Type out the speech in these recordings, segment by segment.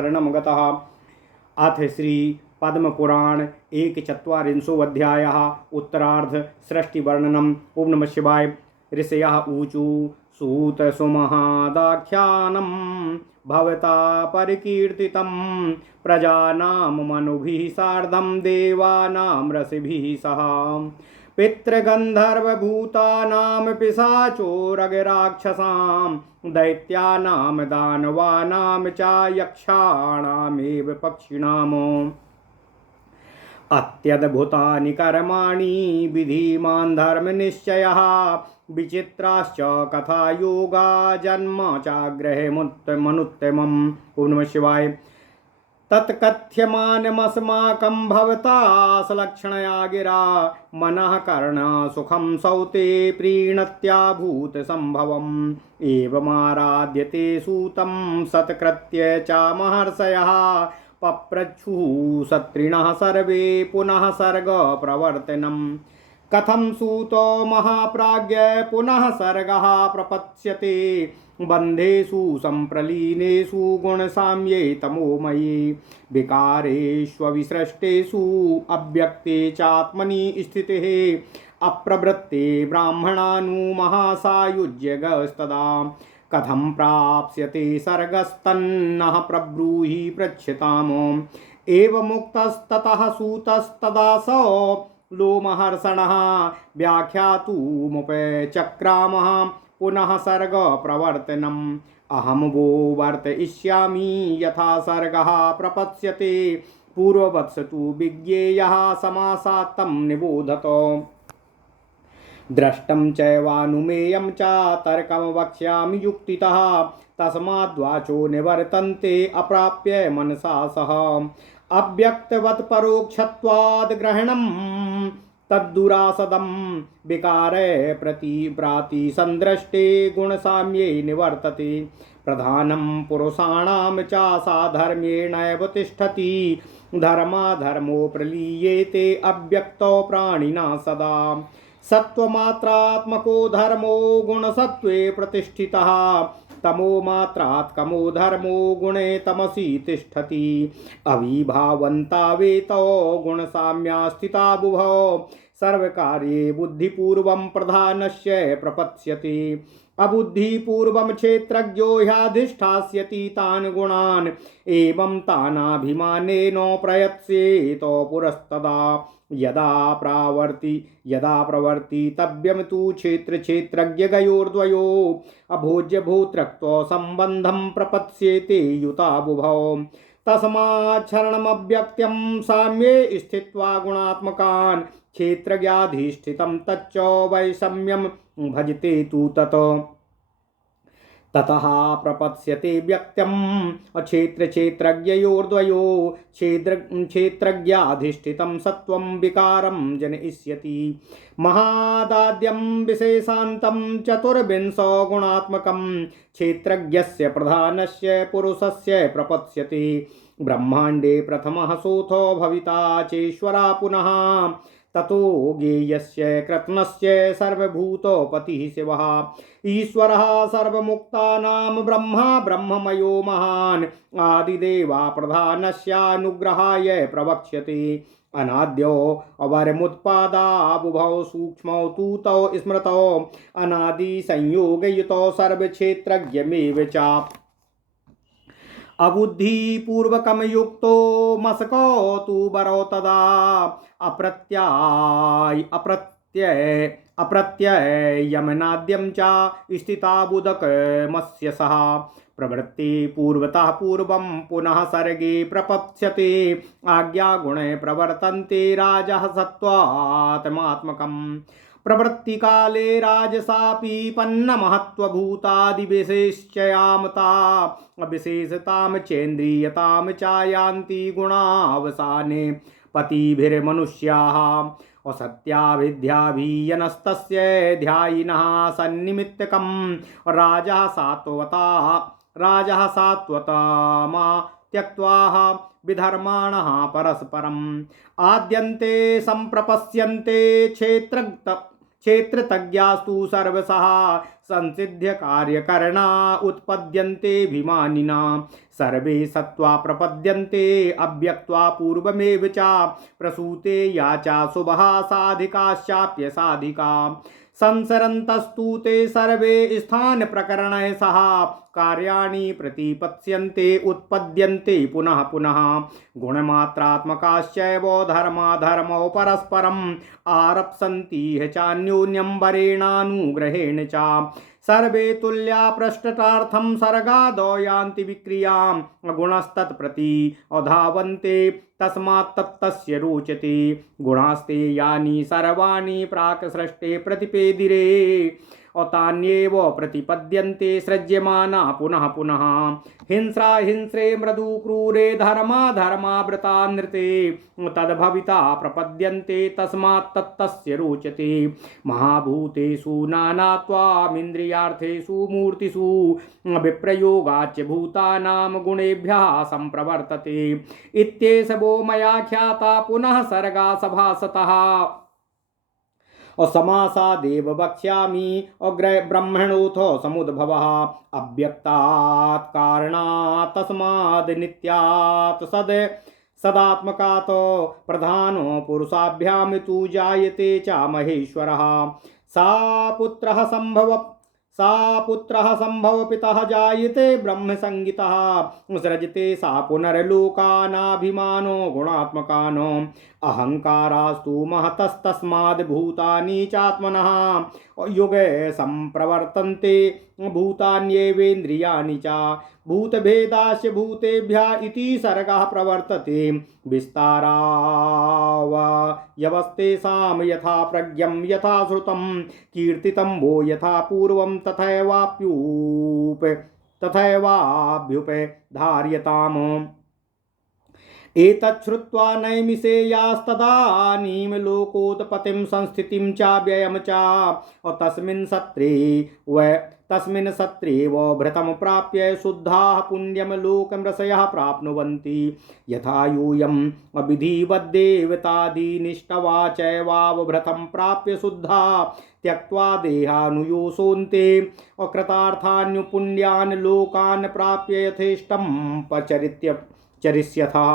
शरणं गतः। अथ श्री पद्मपुराण 1चत्वारिंशोऽध्यायः उत्तरार्ध सृष्टिवर्णनम्। ओं नमः शिवाय। ऋषयः ऊचु सूत सुमहादाख्यानं भवता परिकीर्तितं प्रजानां मनुभिः सार्धं देवानां ऋषिभिः सह पितृगन्धर्वभूतानां पिशाचोरगराक्षसां दैत्यानां दानवानां च यक्षाणामेव पक्षिणाम् अत्यद्भुतानि कर्माणि विधिमान् धर्मनिश्चयः विचित्राश्च कथायोगा जन्म चाग्रहमुत्तमनुत्तमम्। ओं नमः शिवाय। तत्कथ्यमानमस्माकं भवता सलक्षणया गिरा मनः कर्णसुखं सौते प्रीणत्याभूतसम्भवम् एवमाराध्यते सूतं सत्कृत्य च महर्षयः पप्रच्छुः सत्रिणः सर्वे पुनः सर्गप्रवर्तनम्। कथं सूतो महाप्राज्ञ पुनः सर्गः प्रपत्स्यते बन्धेषु सम्प्रलीनेषु गुणसाम्ये तमोमयी विकारेष्वविसृष्टेषु अव्यक्ते चात्मनि स्थितिः अप्रवृत्ते ब्राह्मणानुमहासायुज्यगस्तदा कथं प्राप्स्यते सर्गस्तन्नः प्रब्रूहि पृच्छताम्। एवमुक्तस्ततः सूतस्तदास लोमहर्षणः व्याख्यातुमुपचक्रामः पुनः सर्ग प्रवर्तनम्। अहं वो वर्तयिष्यामि यथा सर्गः प्रपत्स्यते पूर्ववत्सतु विज्ञेयः समासात्तं निबोधत। द्रष्टं चैवानुमेयं च तर्कं वक्ष्यामि युक्तितः तस्माद्वाचो निवर्तन्ते अप्राप्य मनसा सह अव्यक्तवत् परोक्षत्वाद् ग्रहणं तद्दुरासदं विकारे प्राति संदृष्टे गुणसाम्ये निवर्तते। प्रधानं पुरुषाणां च साधर्म्येणैव तिष्ठति धर्माधर्मो प्रलीयेते अव्यक्तो प्राणिना सदा सत्वमात्रात्मको धर्मो गुणसत्त्वे प्रतिष्ठितः तमो मात्रात्मको धर्मो गुणे तमसि तिष्ठति अविभावन्ता वेतो गुणसाम्या स्थिता बुभौ सर्वकार्ये बुद्धिपूर्वं प्रधानस्य प्रपत्स्यते अबुद्धिपूर्वं क्षेत्रज्ञो ह्यधिष्ठास्यति तान् गुणान् एवं तानाभिमानेन प्रयत्स्येतो पुरस्तदा यदा प्रवर्तितव्यं तु क्षेत्रक्षेत्रज्ञयोर्द्वयो अभोज्य भूतृक्तो सम्बन्धं प्रपत्स्येते युता बुभौ तस्माच्छरणमव्यक्त्यं साम्ये स्थित्वा गुणात्मकान् क्षेत्रज्ञाधिष्ठितं तच्च वैषम्यं भजते तु तत् ततः प्रपत्स्यते व्यक्त्यं क्षेत्रक्षेत्रज्ञयोर्द्वयो क्षेत्रज्ञाधिष्ठितं सत्वं विकारं जनयिष्यति महादाद्यं विशेषान्तं चतुर्विंशो गुणात्मकं क्षेत्रज्ञस्य प्रधानस्य पुरुषस्य प्रपत्स्यते ब्रह्माण्डे प्रथमः सोऽथो भविता चेश्वरा पुनः ततो ज्ञेयस्य कृत्स्नस्य सर्वभूतोपतिः शिवः ईश्वरः सर्वमुक्तानां ब्रह्मा ब्रह्ममयो महान् आदिदेवा प्रधानस्यानुग्रहाय प्रवक्ष्यते अनाद्यो अवरमुत्पादा बुभौ सूक्ष्मौ तूतौ स्मृतौ अनादि संयोगयुतौ सर्वक्षेत्रज्ञमेव च अबुद्धिपूर्वकं युक्तो मस्को तु वरो तदा अप्रत्ययमनाद्यं च स्थिता बुदकमस्य सह प्रवृत्ति पूर्वतः पूर्वं पुनः सर्गे प्रपत्स्यते आज्ञागुणे प्रवर्तन्ते राजः सत्त्वात्मात्मकम् प्रवृत्तिकाले राजसापि पन्नमहत्त्वभूतादिविशेष्ययामता विशेषतां चेन्द्रियतां चायान्ति गुणावसाने पतिभिर्मनुष्याः असत्याभिध्याभियनस्तस्य ध्यायिनः सन्निमित्तकं राजः सात्वतमा त्यक्त्वा विधर्माणः परस्परम् आद्यन्ते संप्रपश्यन्ते क्षेत्रतज्ञास्तु सर्वशः संसिध्य कार्यकरणा उत्पद्यन्तेऽभिमानिना सर्वे सत्त्वा प्रपद्यन्ते अव्यक्त्वा पूर्वमेव च प्रसूते या च शुभः साधिकाश्चाप्य साधिका संसरन्तस्तु ते सर्वे स्थान प्रकरणै सह कार्याणि प्रतिपत्स्यन्ते उत्पद्यन्ते पुनः पुनः गुणमात्रात्मकाश्चैव धर्माधर्मौ परस्परम् आरप्सन्ति चान्योन्यं वरेणानुग्रहेण च सर्वे तुल्या पृष्ठतार्थं सर्गादौ यान्ति विक्रियां गुणस्तत्प्रति अधावन्ते तस्मात् तत्तस्य रोचते गुणास्ते यानि सर्वाणि प्राक् सृष्टे प्रतिपेदिरे तान्येव प्रतिपद्यन्ते सृज्यमाना पुनः पुनः हिंस्रा हिंस्रे मृदु क्रूरे धर्मा धर्मावृता नृते तद्भविता प्रपद्यन्ते तस्मात् तत्तस्य रोचते महाभूतेषु नानात्वामिन्द्रियार्थेषु मूर्तिषु विप्रयोगाच्च भूतानां गुणेभ्यः सम्प्रवर्तते इत्येष वो मया ख्याता पुनः सर्गा सभासतः और समासादेव वक्ष्यामि अग्रे ब्रह्मणोऽथ समुद्भवः अव्यक्तात् कारणात् तस्माद् नित्यात् सदात्मकात् प्रधानो पुरुषाभ्यां तु जायते च महेश्वरः सा पुत्रः संभव पितः जायते ब्रह्म संगितः सृजते सा पुनर्लोकानाभिमानो गुणात्मकानो अहंकारास्तु महतस्तस्माद् भूतानि चात्मनः युगे संप्रवर्तन्ते भूतान्येवेन्द्रियाणि च भूतभेदास्य भूतेभ्यः इति सर्गः प्रवर्तते विस्तारावयवस्तेषां यथा प्रज्ञं यथा श्रुतं कीर्तितं वो यथा पूर्वं तथैवाभ्युपधार्यताम् एतच्छ्रुत्वा नैमिषेयास्तदानीं लोकोत्पत्तिं संस्थितिं च व्ययं च तस्मिन् सत्रेव भृतं प्राप्य शुद्धाः पुण्यं लोकमृषयः प्राप्नुवन्ति यथा यूयम् अविधिवद्देवतादीनिष्टवा चैवावभृतं प्राप्य शुद्धा त्यक्त्वा देहानुयोषोऽन्ते अकृतार्थान्युपुण्यान् लोकान् प्राप्य यथेष्टं चरिष्यथा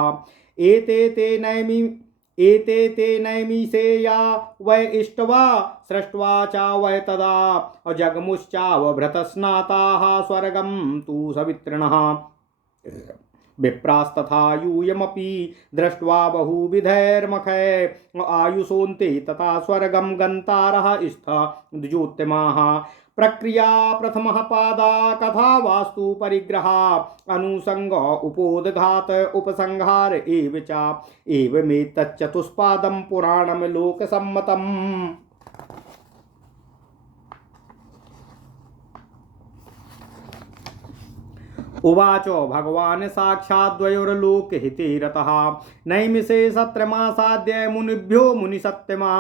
एते ते नैमिषेया वै इष्ट्वा सृष्ट्वा च वै तदा जगमुश्चावभृतस्नाताः स्वर्गं तु सवितृणः विप्रास्तथा यूयमपि दृष्ट्वा बहुविधैर्मखै आयुषोऽन्ते तथा स्वर्गं गन्तारः स्थ प्रक्रिया प्रथमः पादा कथा वास्तु परिग्रहा अनुसंग उपोदघात उपसंहार एव च एवमेतच्चतुष्पादं पुराणं लोकसम्मतम् उवाच भगवान् साक्षाद्वयोर्लोकहिते रतः नैमिषे सत्रमासाद्य मुनिभ्यो मुनिसत्तमा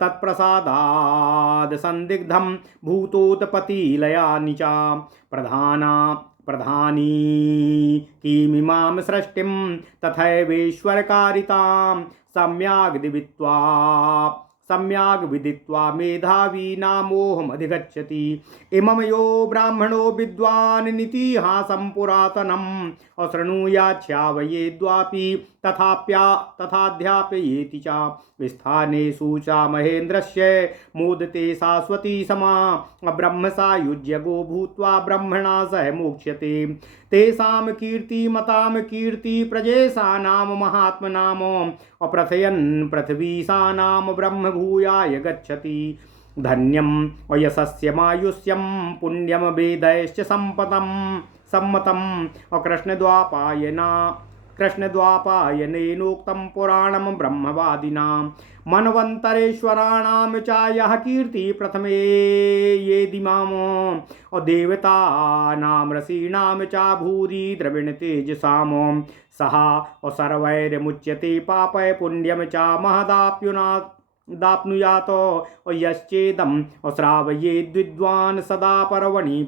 तत्प्रसादाद् संदिग्धं भूतोत्पत्तिलयानि च प्रधानी किमिमां सृष्टिं तथैवेश्वरकारितां सम्याग् विदित्वा मेधावी नामोहमधिगच्छति इमं यो ब्राह्मणो विद्वान् नितिहासं पुरातनम् अशृणुयाच्छावयेद्वापि तथाध्यापयेति च स्थानेषु च महेन्द्रस्य मोदते शाश्वती समा ब्रह्मसायुज्यगो भूत्वा ब्रह्मणा सह मोक्ष्यते तेषां कीर्तिमतां कीर्ति प्रजेशानां महात्मनाम अप्रथयन् पृथ्वीशानां ब्रह्मभूयाय गच्छति धन्यं यशस्यमायुष्यं पुण्यं वेदैश्च सम्मतम् कृष्णद्वापायनेनोक्तं पुराणं ब्रह्मवादिनां मन्वन्तरेश्वराणां च यः कीर्ति प्रथमे येदिमां देवतानां ऋषीणां च भूरि द्रविणतेजसां सः सर्वैर्मुच्यते पापै पुण्यं च महदाप्नुयात् यश्चेदं श्रावयेद्विद्वान् सदा पर्वणि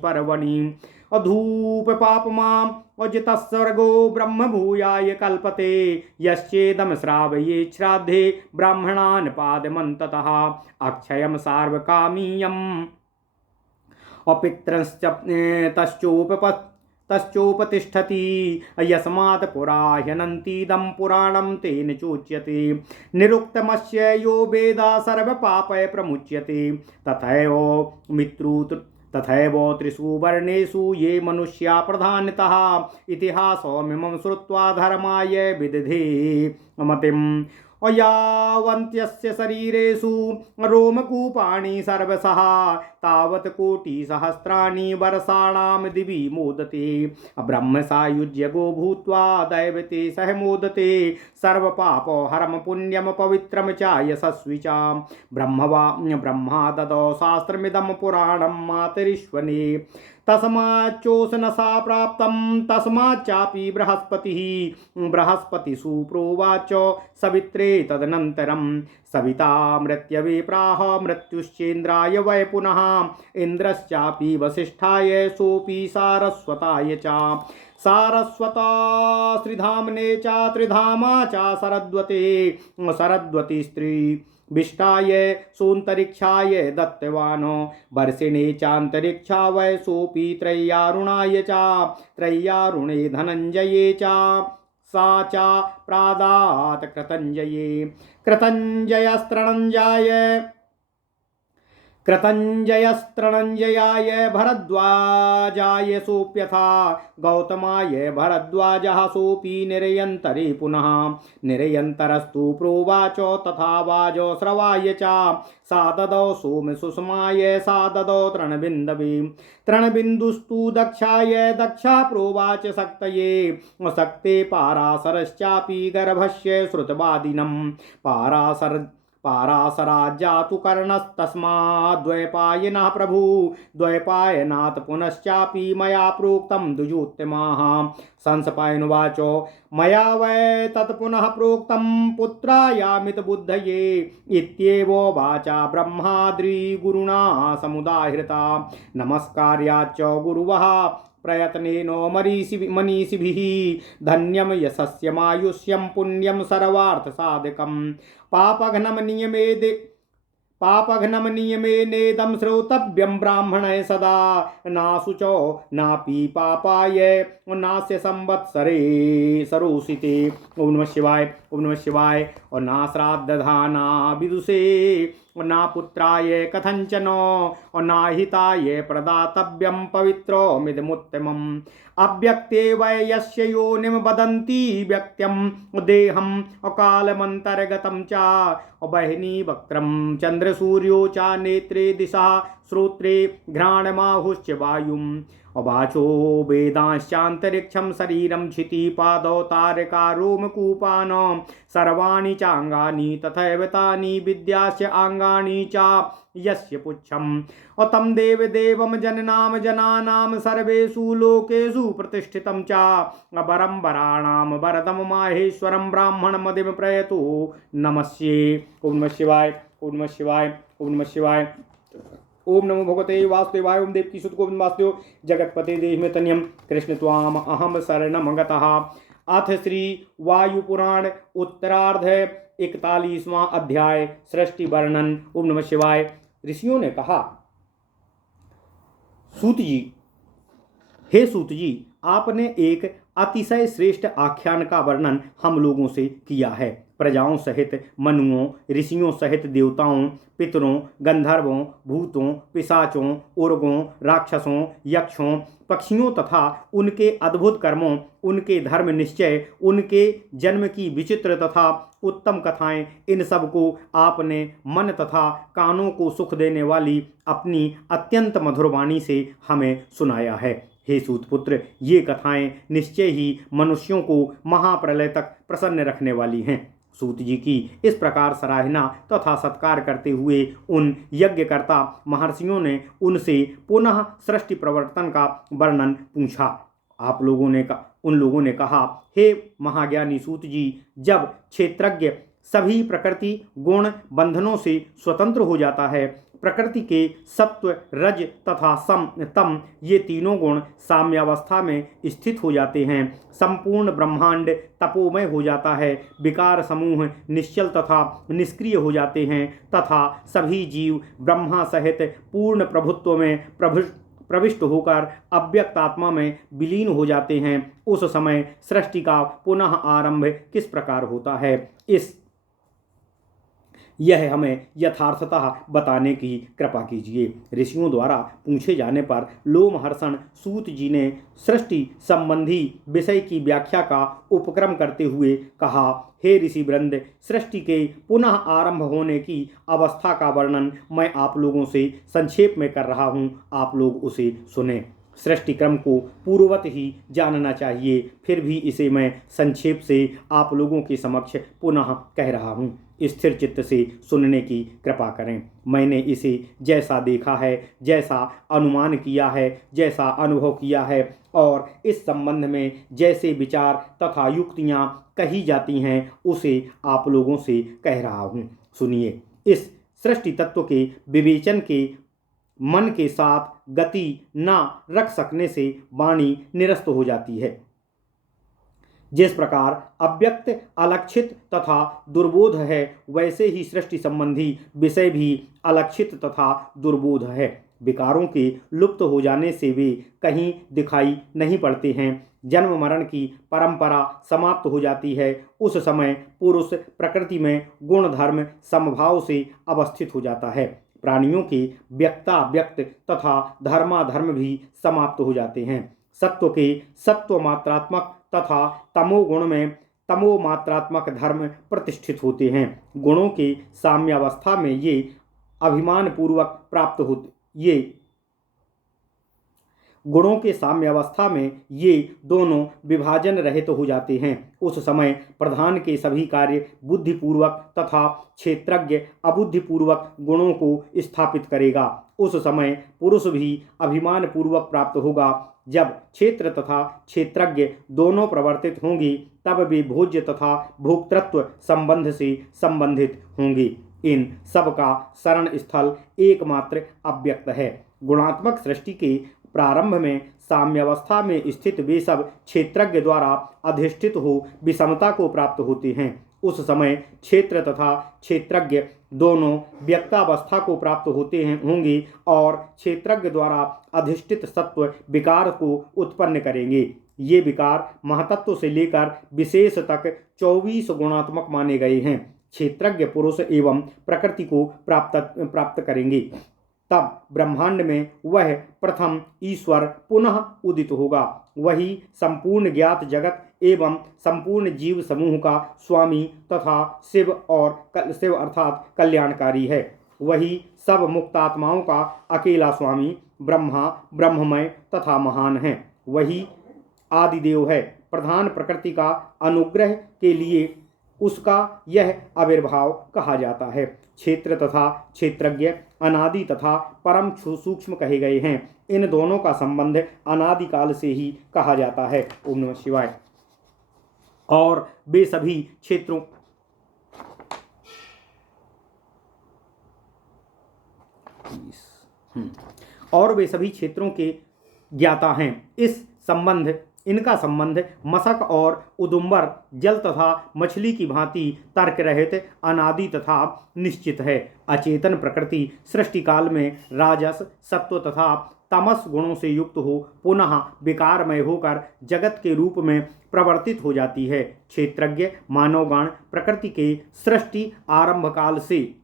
धूप पापमाम जितस्वर्गो ब्रह्म भूयाय कल्पते यश्चेदम श्रावये श्राद्धे ब्राह्मणान् पादमन्ततः अक्षयम सार्वकामीयम अपित्रश्च तश्चोपतिष्ठति यस्मात् पुरा ह्यनन्तीदं पुराणं तेन चोच्यते निरुक्तमस्य यो वेदा सर्वपापै प्रमुच्यते तथैव त्रिषु वर्णेषु ये मनुष्या प्रधानतः इतिहासमिमं श्रुत्वा धर्माय विदधे मतिम् यावन्त्यस्य शरीरेषु रोमकूपाणि सर्वशः तावत् कोटिसहस्राणि वर्षाणां दिवि मोदते ब्रह्मसायुज्यगो भूत्वा दैवते सह मोदते सर्वपापो हरम पुण्यम पवित्रम च यशस्वी च ब्रह्मा ददौ शास्त्रमिदं पुराणं मातरिश्वने तस्माच्चोषनसा प्राप्तं तस्माच्चापि बृहस्पतिषु प्रोवाच सवित्रे तदनन्तरं सविता मृत्यवे प्राह मृत्युश्चेन्द्राय वै पुनः इन्द्रश्चापि वसिष्ठाय सोऽपि सारस्वताय च सारस्वता श्रीधामने च त्रिधामा च सरद्वती स्त्री विष्टाय सोऽन्तरिक्षाय दत्तवानो वर्षिणे चान्तरिक्षा वै सोऽपि त्रय्यारुणाय च त्रय्यारुणे धनञ्जये च सा च प्रादात् कृतञ्जयस्त्रणञ्जयाय भरद्वाजाय सोऽप्यथा गौतमाय भरद्वाजः सोऽपि निरयन्तरे पुनः निरयन्तरस्तु प्रोवाच तथा वाजो श्रवाय च सा ददौ सोम सुषमाय सा ददौ तृणबिन्दवे तृणबिन्दुस्तु दक्षाय दक्षा प्रोवाच शक्तये शक्ते पाराशरश्चापि गर्भस्य श्रुतवादिनं पाराशराज्जातु कर्णस्तस्माद्वैपायनः प्रभु द्वैपायनात् पुनश्चापि मया प्रोक्तं द्विजोत्तमाः संसपायनुवाच मया वै तत्पुनः प्रोक्तं पुत्रायामित बुद्धये इत्येवो वाचा ब्रह्माद्रिगुरुणा समुदाहृता नमस्कार्याच्च गुरुवः प्रयत्नेन मनीषिभिः धन्यं यशस्यमायुष्यं पुण्यं सर्वार्थसाधकं पापघ्नं नियमेनेदं श्रोतव्यं ब्राह्मणे सदा नाशुचो नापि पापाय नास्य संवत्सरे सरोषिते। ओम नमः शिवाय, ओम नमः शिवाय। और ना श्राद्धधाना विदुषे और ना पुत्राय कथंचन और ना हिताय प्रदातव्यं पवित्रोमिदमुत्तमम् अव्यक्ते वै यस्य योनिं वदन्ति व्यक्त्यं देहम् अकालमन्तर्गतं च बहिनी वक्त्रं चन्द्रसूर्यो च नेत्रे दिशा श्रोत्रे घ्राणमाहुश्च वायुम् अवाचो वेदांश्चान्तरिक्षं शरीरं क्षितिपादौ तारका रोमकूपान् सर्वाणि चांगानि तथैव तानि विद्यास्य अंगानि च यस्य पुच्छम् अतं देवदेवं जनानां जनानां सर्वेषु लोकेषु प्रतिष्ठितं च वरं वराणां वरदं माहेश्वरं ब्राह्मणमदिं प्रयतो नमस्ये। ओम नमः शिवाय, ओम नमः शिवाय, ओम नमः शिवाय। ओम नमो भगवते वासुदेवाय। ओम देवकी सुत गोविंद वासुदेव जगतपते देहि तनियम कृष्ण त्वाम अहम शरणम गतः। अथ श्री वायुपुराण उत्तरार्ध 41वां अध्याय सृष्टि वर्णन। ओम नमः शिवाय। ऋषियों ने कहा, सूत जी, हे सूत जी, आपने एक अतिशय श्रेष्ठ आख्यान का वर्णन हम लोगों से किया है। प्रजाओं सहित मनुओं, ऋषियों सहित देवताओं, पितरों, गंधर्वों, भूतों, पिशाचों, उर्गों, राक्षसों, यक्षों, पक्षियों तथा उनके अद्भुत कर्मों, उनके धर्म निश्चय, उनके जन्म की विचित्र तथा उत्तम कथाएं, इन सब को आपने मन तथा कानों को सुख देने वाली अपनी अत्यंत मधुर वाणी से हमें सुनाया है। हे सूतपुत्र, ये कथाएं निश्चय ही मनुष्यों को महाप्रलय तक प्रसन्न रखने वाली हैं। सूत जी की इस प्रकार सराहना तथा सत्कार करते हुए उन यज्ञकर्ता महर्षियों ने उनसे पुनः सृष्टि प्रवर्तन का वर्णन पूछा। उन लोगों ने कहा, हे महाज्ञानी सूत जी, जब क्षेत्रज्ञ सभी प्रकृति गुण बंधनों से स्वतंत्र हो जाता है, प्रकृति के सत्व, रज तथा सम तम ये तीनों गुण साम्यावस्था में स्थित हो जाते हैं। संपूर्ण ब्रह्मांड तपोमय हो जाता है, विकार समूह निश्चल तथा निष्क्रिय हो जाते हैं तथा सभी जीव ब्रह्मा सहित पूर्ण प्रभुत्व में प्रविष्ट होकर अव्यक्त आत्मा में विलीन हो जाते हैं। उस समय सृष्टि का पुनः आरंभ किस प्रकार होता है, यह हमें यथार्थतः बताने की कृपा कीजिए। ऋषियों द्वारा पूछे जाने पर लोमहर्षण सूत जी ने सृष्टि संबंधी विषय की व्याख्या का उपक्रम करते हुए कहा, हे ऋषि वृंद, सृष्टि के पुनः आरंभ होने की अवस्था का वर्णन मैं आप लोगों से संक्षेप में कर रहा हूँ, आप लोग उसे सुने। सृष्टि क्रम को पूर्ववत ही जानना चाहिए, फिर भी इसे मैं संक्षेप से आप लोगों के समक्ष पुनः कह रहा हूँ। स्थिर चित्त से सुनने की कृपा करें। मैंने इसे जैसा देखा है, जैसा अनुमान किया है, जैसा अनुभव किया है और इस संबंध में जैसे विचार तथा युक्तियाँ कही जाती हैं, उसे आप लोगों से कह रहा हूँ। सुनिए। इस सृष्टि तत्व के विवेचन के मन के साथ गति न रख सकने से वाणी निरस्त हो जाती है। जिस प्रकार अव्यक्त, अलक्षित तथा दुर्बोध है, वैसे ही सृष्टि संबंधी विषय भी अलक्षित तथा दुर्बोध है। विकारों के लुप्त हो जाने से वे कहीं दिखाई नहीं पड़ते हैं। जन्म मरण की परंपरा समाप्त हो जाती है। उस समय पुरुष प्रकृति में गुण धर्म समभाव से अवस्थित हो जाता है। प्राणियों के व्यक्ताव्यक्त तथा धर्माधर्म भी समाप्त हो जाते हैं। सत्व के सत्व मात्रात्मक तथा तमोगुण में तमो मात्रात्मक धर्म प्रतिष्ठित होते हैं। गुणों के साम्यावस्था में ये अभिमान पूर्वक प्राप्त होते गुणों के साम्यावस्था में ये दोनों विभाजन रहित हो जाते हैं। उस समय प्रधान के सभी कार्य बुद्धिपूर्वक तथा क्षेत्रज्ञ अबुद्धिपूर्वक गुणों को स्थापित करेगा। उस समय पुरुष भी अभिमान पूर्वक प्राप्त होगा। जब क्षेत्र तथा क्षेत्रज्ञ दोनों प्रवर्तित होंगी, तब वे भोज्य तथा भोक्तृत्व संबंध से संबंधित होंगे। इन सब का शरण स्थल एकमात्र अव्यक्त है। गुणात्मक सृष्टि के प्रारंभ में साम्यावस्था में स्थित वे सब क्षेत्रज्ञ द्वारा अधिष्ठित हो विषमता को प्राप्त होते हैं। उस समय क्षेत्र तथा क्षेत्रज्ञ दोनों व्यक्तावस्था को प्राप्त होंगे और क्षेत्रज्ञ द्वारा अधिष्ठित सत्व विकार को उत्पन्न करेंगे। ये विकार महतत्व से लेकर विशेष तक 24 गुणात्मक माने गए हैं। क्षेत्रज्ञ पुरुष एवं प्रकृति को प्राप्त करेंगे। तब ब्रह्मांड में वह प्रथम ईश्वर पुनः उदित होगा। वही संपूर्ण ज्ञात जगत एवं संपूर्ण जीव समूह का स्वामी तथा शिव अर्थात कल्याणकारी है। वही सब मुक्तात्माओं का अकेला स्वामी ब्रह्मा, ब्रह्ममय तथा महान है। वही आदिदेव है। प्रधान प्रकृति का अनुग्रह के लिए उसका यह आविर्भाव कहा जाता है। क्षेत्र तथा क्षेत्रज्ञ अनादि तथा परम सूक्ष्म कहे गए हैं। इन दोनों का संबंध अनादिकाल से ही कहा जाता है। ओम नमः शिवाय। और वे सभी क्षेत्रों के ज्ञाता हैं। इनका संबंध मशक और उदुम्बर जल तथा मछली की भांति तर्क रहित अनादि तथा निश्चित है। अचेतन प्रकृति सृष्टि काल में राजस, सत्व तथा तमस गुणों से युक्त हो पुनः विकारमय होकर जगत के रूप में प्रवर्तित हो जाती है। क्षेत्रज्ञ मानवगण प्रकृति के सृष्टि आरंभ काल से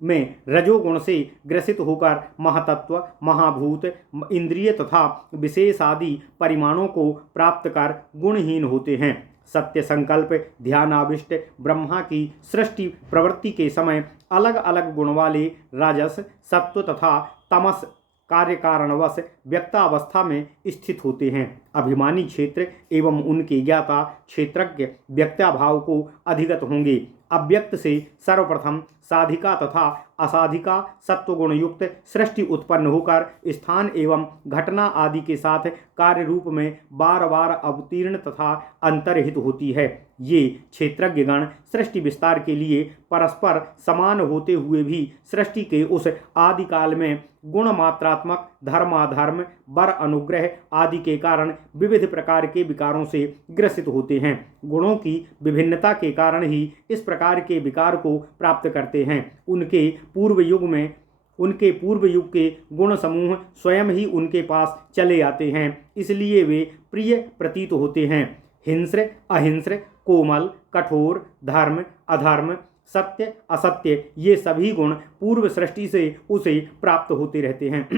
में रजोगुण से ग्रसित होकर महातत्व, महाभूत, इंद्रिय तथा विशेष आदि परिमाणों को प्राप्त कर गुणहीन होते हैं। सत्य संकल्प ध्यानाविष्ट ब्रह्मा की सृष्टि प्रवृत्ति के समय अलग अलग गुण वाले राजस, सत्व तथा तमस कार्य कारणवश व्यक्तावस्था में स्थित होते हैं। अभिमानी क्षेत्र एवं उनके ज्ञाता क्षेत्रज्ञ व्यक्ताभाव को अधिगत होंगे। अव्यक्त से सर्वप्रथम साधिका तथा असाधिका सत्वगुण युक्त सृष्टि उत्पन्न होकर स्थान एवं घटना आदि के साथ कार्य रूप में बार बार अवतीर्ण तथा अंतर्हित होती है। ये क्षेत्रज्ञगण सृष्टि विस्तार के लिए परस्पर समान होते हुए भी सृष्टि के उस आदि काल में गुण मात्रात्मक धर्माधर्म वर अनुग्रह आदि के कारण विविध प्रकार के विकारों से ग्रसित होते हैं। गुणों की विभिन्नता के कारण ही इस प्रकार के विकार को प्राप्त करते हैं। उनके पूर्व युग के गुण समूह स्वयं ही उनके पास चले आते हैं, इसलिए वे प्रिय प्रतीत होते हैं। हिंस्र अहिंस्र, कोमल कठोर, धर्म अधर्म, सत्य असत्य, ये सभी गुण पूर्व सृष्टि से उसे प्राप्त होते रहते हैं।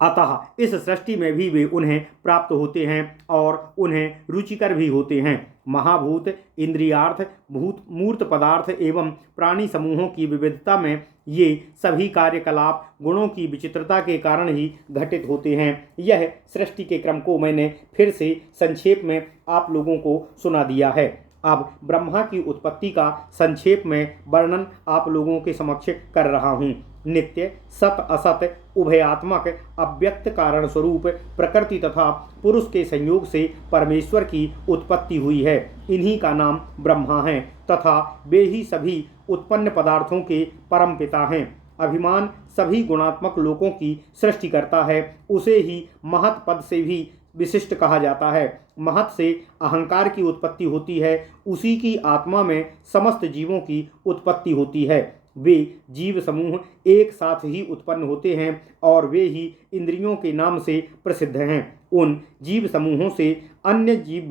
अतः इस सृष्टि में भी वे उन्हें प्राप्त होते हैं और उन्हें रुचिकर भी होते हैं। महाभूत, इंद्रियार्थ, मूर्त पदार्थ एवं प्राणी समूहों की विविधता में ये सभी कार्यकलाप गुणों की विचित्रता के कारण ही घटित होते हैं। यह सृष्टि के क्रम को मैंने फिर से संक्षेप में आप लोगों को सुना दिया है। अब ब्रह्मा की उत्पत्ति का संक्षेप में वर्णन आप लोगों के समक्ष कर रहा हूँ। नित्य सत असत उभयात्मक अव्यक्त कारण स्वरूप प्रकृति तथा पुरुष के संयोग से परमेश्वर की उत्पत्ति हुई है। इन्हीं का नाम ब्रह्मा है तथा वे ही सभी उत्पन्न पदार्थों के परम पिता हैं। अभिमान सभी गुणात्मक लोकों की सृष्टि करता है, उसे ही महत् पद से भी विशिष्ट कहा जाता है। महत् से अहंकार की उत्पत्ति होती है, उसी की आत्मा में समस्त जीवों की उत्पत्ति होती है। वे जीव समूह एक साथ ही उत्पन्न होते हैं और वे ही इंद्रियों के नाम से प्रसिद्ध हैं। उन जीव समूहों से अन्य जीव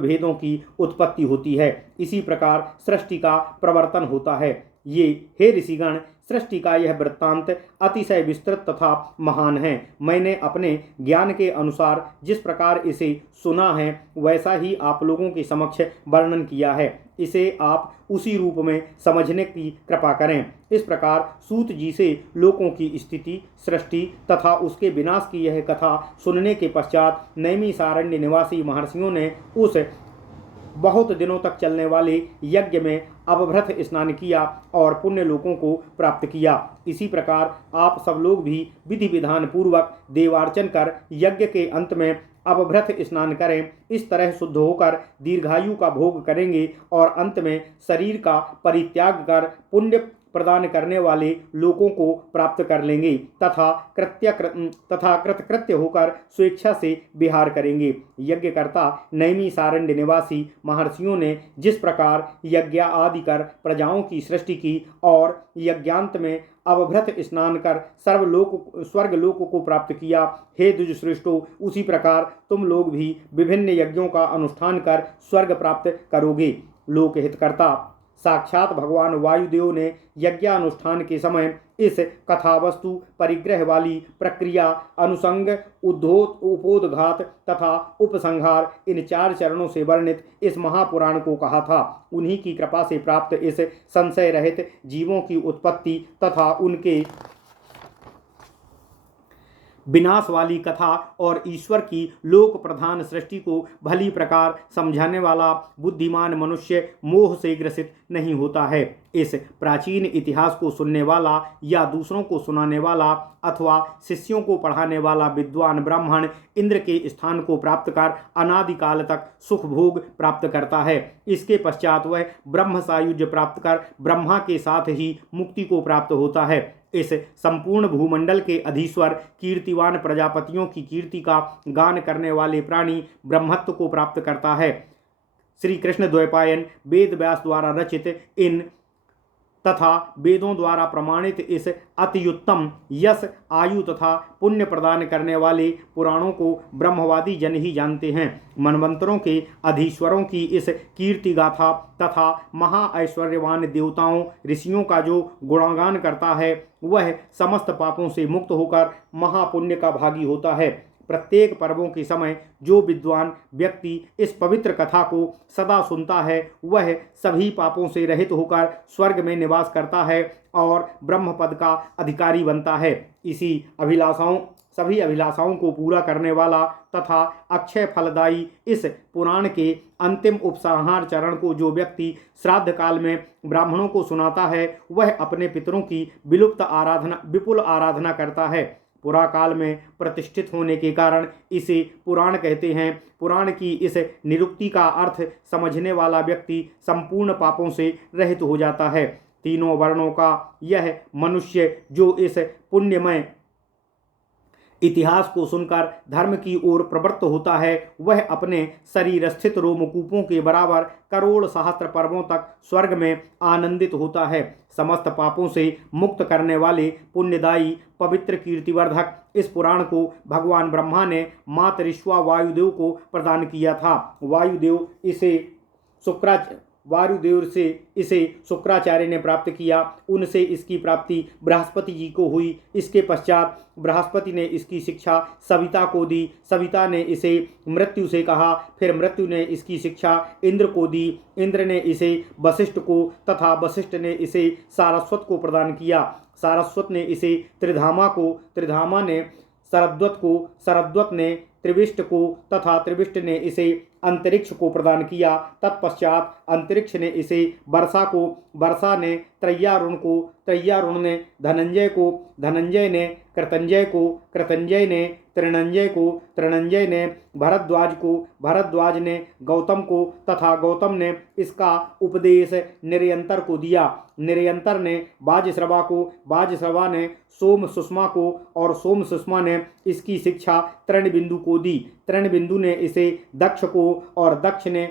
भेदों की उत्पत्ति होती है। इसी प्रकार सृष्टि का प्रवर्तन होता है। ये हे ऋषिगण, सृष्टि का यह वृत्तांत अतिशय विस्तृत तथा महान है। मैंने अपने ज्ञान के अनुसार जिस प्रकार इसे सुना है वैसा ही आप लोगों के समक्ष वर्णन किया है। इसे आप उसी रूप में समझने की कृपा करें। इस प्रकार सूत जी से लोकों की स्थिति, सृष्टि तथा उसके विनाश की यह कथा सुनने के पश्चात नैमिषारण्य निवासी महर्षियों ने उस बहुत दिनों तक चलने वाले यज्ञ में अवभृत स्नान किया और पुण्य लोकों को प्राप्त किया। इसी प्रकार आप सब लोग भी विधि विधान पूर्वक देवार्चन कर यज्ञ के अंत में अवभृत स्नान करें। इस तरह शुद्ध होकर दीर्घायु का भोग करेंगे और अंत में शरीर का परित्याग कर पुण्य प्रदान करने वाले लोकों को प्राप्त कर लेंगे तथा कृतकृत्य होकर स्वेच्छा से विहार करेंगे। यज्ञकर्ता नैमिषारण्य निवासी महर्षियों ने जिस प्रकार यज्ञ आदि कर प्रजाओं की सृष्टि की और यज्ञांत में अवभृत स्नान कर स्वर्ग लोक को प्राप्त किया, हे द्विजश्रेष्ठों, उसी प्रकार तुम लोग भी विभिन्न यज्ञों का अनुष्ठान कर स्वर्ग प्राप्त करोगे। लोकहितकर्ता साक्षात भगवान वायुदेव ने यज्ञानुष्ठान के समय इस कथावस्तु परिग्रह वाली प्रक्रिया, अनुसंग, उपोदघात तथा उपसंहार, इन 4 चरणों से वर्णित इस महापुराण को कहा था। उन्हीं की कृपा से प्राप्त इस संशय रहित जीवों की उत्पत्ति तथा उनके विनाश वाली कथा और ईश्वर की लोक प्रधान सृष्टि को भली प्रकार समझाने वाला बुद्धिमान मनुष्य मोह से ग्रसित नहीं होता है। इस प्राचीन इतिहास को सुनने वाला या दूसरों को सुनाने वाला अथवा शिष्यों को पढ़ाने वाला विद्वान ब्राह्मण इंद्र के स्थान को प्राप्त कर अनादिकाल तक सुख भोग प्राप्त करता है। इसके पश्चात वह ब्रह्म सायुज्य प्राप्त कर ब्रह्मा के साथ ही मुक्ति को प्राप्त होता है। इस संपूर्ण भूमंडल के अधीश्वर कीर्तिवान प्रजापतियों की कीर्ति का गान करने वाले प्राणी ब्रह्मत्व को प्राप्त करता है। श्री कृष्ण द्वैपायन वेद व्यास द्वारा रचित इन तथा वेदों द्वारा प्रमाणित इस अत्युत्तम यश, आयु तथा पुण्य प्रदान करने वाले पुराणों को ब्रह्मवादी जन ही जानते हैं। मनवंतरों के अधीश्वरों की इस कीर्ति गाथा तथा महाऐश्वर्यवान देवताओं ऋषियों का जो गुणगान करता है वह समस्त पापों से मुक्त होकर महापुण्य का भागी होता है। प्रत्येक पर्वों के समय जो विद्वान व्यक्ति इस पवित्र कथा को सदा सुनता है वह सभी पापों से रहित होकर स्वर्ग में निवास करता है और ब्रह्म पद का अधिकारी बनता है। इसी सभी अभिलाषाओं को पूरा करने वाला तथा अक्षय फलदायी इस पुराण के अंतिम उपसंहार चरण को जो व्यक्ति श्राद्ध काल में ब्राह्मणों को सुनाता है वह अपने पितरों की विपुल आराधना करता है। पुरा काल में प्रतिष्ठित होने के कारण इसे पुराण कहते हैं। पुराण की इस निरुक्ति का अर्थ समझने वाला व्यक्ति संपूर्ण पापों से रहित हो जाता है। तीनों वर्णों का यह मनुष्य जो इस पुण्यमय इतिहास को सुनकर धर्म की ओर प्रवृत्त होता है वह अपने शरीर स्थित रोमकूपों के बराबर करोड़ सहस्त्र पर्वों तक स्वर्ग में आनंदित होता है। समस्त पापों से मुक्त करने वाले पुण्यदायी पवित्र कीर्तिवर्धक इस पुराण को भगवान ब्रह्मा ने मातरिश्वा वायुदेव को प्रदान किया था। वायुदेव से इसे शुक्राचार्य ने प्राप्त किया। उनसे इसकी प्राप्ति बृहस्पति जी को हुई। इसके पश्चात बृहस्पति ने इसकी शिक्षा सविता को दी। सविता ने इसे मृत्यु से कहा। फिर मृत्यु ने इसकी शिक्षा इंद्र को दी। इंद्र ने इसे वशिष्ठ को तथा वशिष्ठ ने इसे सारस्वत को प्रदान किया। सारस्वत ने इसे त्रिधामा को, त्रिधामा ने सरद्वत को, सरद्वत ने त्रिविष्ट को तथा त्रिविष्ट ने इसे अंतरिक्ष को प्रदान किया। तत्पश्चात अंतरिक्ष ने इसे वर्षा को, वर्षा ने त्रय्यारुण को, त्रय्यारुण ने धनंजय को, धनंजय ने कृतंजय को, कृतंजय ने त्रिनंजय को, त्रिनंजय ने भरद्वाज को, भरद्वाज ने गौतम को तथा गौतम ने इसका उपदेश निरयंतर को दिया। निरयंतर ने बाजश्रवा को, बाजश्रवा ने सोम सुषमा को और सोम सुषमा ने इसकी शिक्षा तृणबिंदु को दी। तृणबिंदु ने इसे दक्ष को और दक्ष ने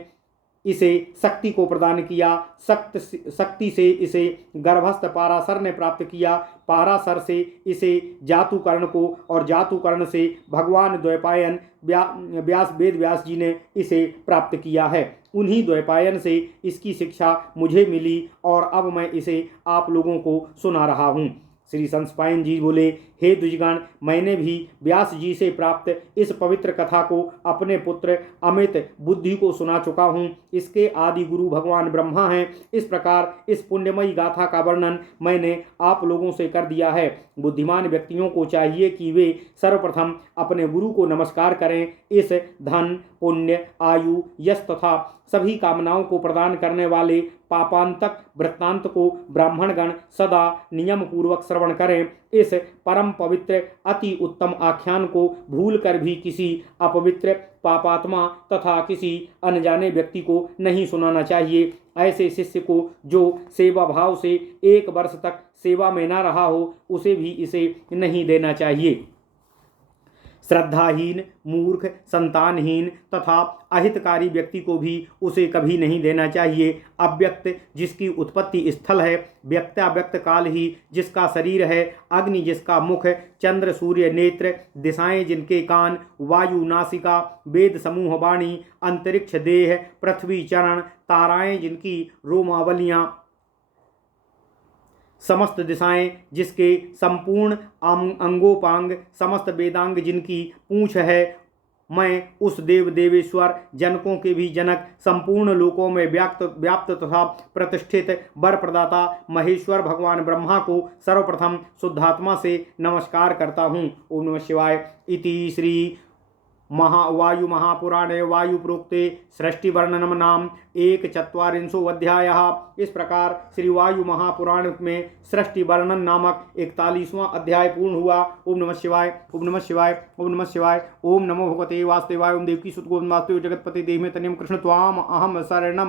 इसे शक्ति को प्रदान किया। शक्ति से इसे गर्भस्थ पाराशर ने प्राप्त किया। पाराशर से इसे जातुकर्ण को और जातुकर्ण से भगवान द्वैपायन वेद व्यास जी ने इसे प्राप्त किया है। उन्हीं द्वैपायन से इसकी शिक्षा मुझे मिली और अब मैं इसे आप लोगों को सुना रहा हूँ। श्री संस्पायन जी बोले, हे द्विजगण, मैंने भी व्यास जी से प्राप्त इस पवित्र कथा को अपने पुत्र अमित बुद्धि को सुना चुका हूँ। इसके आदि गुरु भगवान ब्रह्मा हैं। इस प्रकार इस पुण्यमयी गाथा का वर्णन मैंने आप लोगों से कर दिया है। बुद्धिमान व्यक्तियों को चाहिए कि वे सर्वप्रथम अपने गुरु को नमस्कार करें। इस धन, पुण्य, आयु, यश तथा सभी कामनाओं को प्रदान करने वाले पापांतक वृत्तांत को ब्राह्मणगण सदा नियम पूर्वक श्रवण करें। इस परम पवित्र अति उत्तम आख्यान को भूल कर भी किसी अपवित्र पापात्मा तथा किसी अनजाने व्यक्ति को नहीं सुनाना चाहिए। ऐसे शिष्य को जो सेवा भाव से 1 वर्ष तक सेवा में न रहा हो उसे भी इसे नहीं देना चाहिए। श्रद्धाहीन, मूर्ख, संतानहीन तथा अहितकारी व्यक्ति को भी उसे कभी नहीं देना चाहिए। अव्यक्त जिसकी उत्पत्ति स्थल है, व्यक्ताव्यक्त काल ही जिसका शरीर है, अग्नि जिसका मुख, चंद्र सूर्य नेत्र, दिशाएं जिनके कान, वायु नासिका, वेद समूह वाणी, अंतरिक्ष देह, पृथ्वी चरण, ताराएं जिनकी रोमावलियां, समस्त दिशाएं जिसके संपूर्ण अंगोपांग, समस्त वेदांग जिनकी पूंछ है, मैं उस देव देवेश्वर जनकों के भी जनक, संपूर्ण लोकों में व्याप्त तथा प्रतिष्ठित वर प्रदाता महेश्वर भगवान ब्रह्मा को सर्वप्रथम शुद्धात्मा से नमस्कार करता हूँ। ओम नमः शिवाय। इति श्री वायु महापुराणे वायु प्रोक्ते सृष्टि वर्णनम नाम 1/4 अध्याय। इस प्रकार श्री वायु महापुराण में सृष्टि वर्णन नामक 41वां अध्याय पूर्ण हुआ। ओम नमः शिवाय, ओम नमः शिवाय, ओम नमः शिवाय। ओम नमो भगवते वासुदेवाय। ओम देवकी सुत गोविंद वासुदेव जगतपति देव में तनियम कृष्ण त्वाम अहम शरणम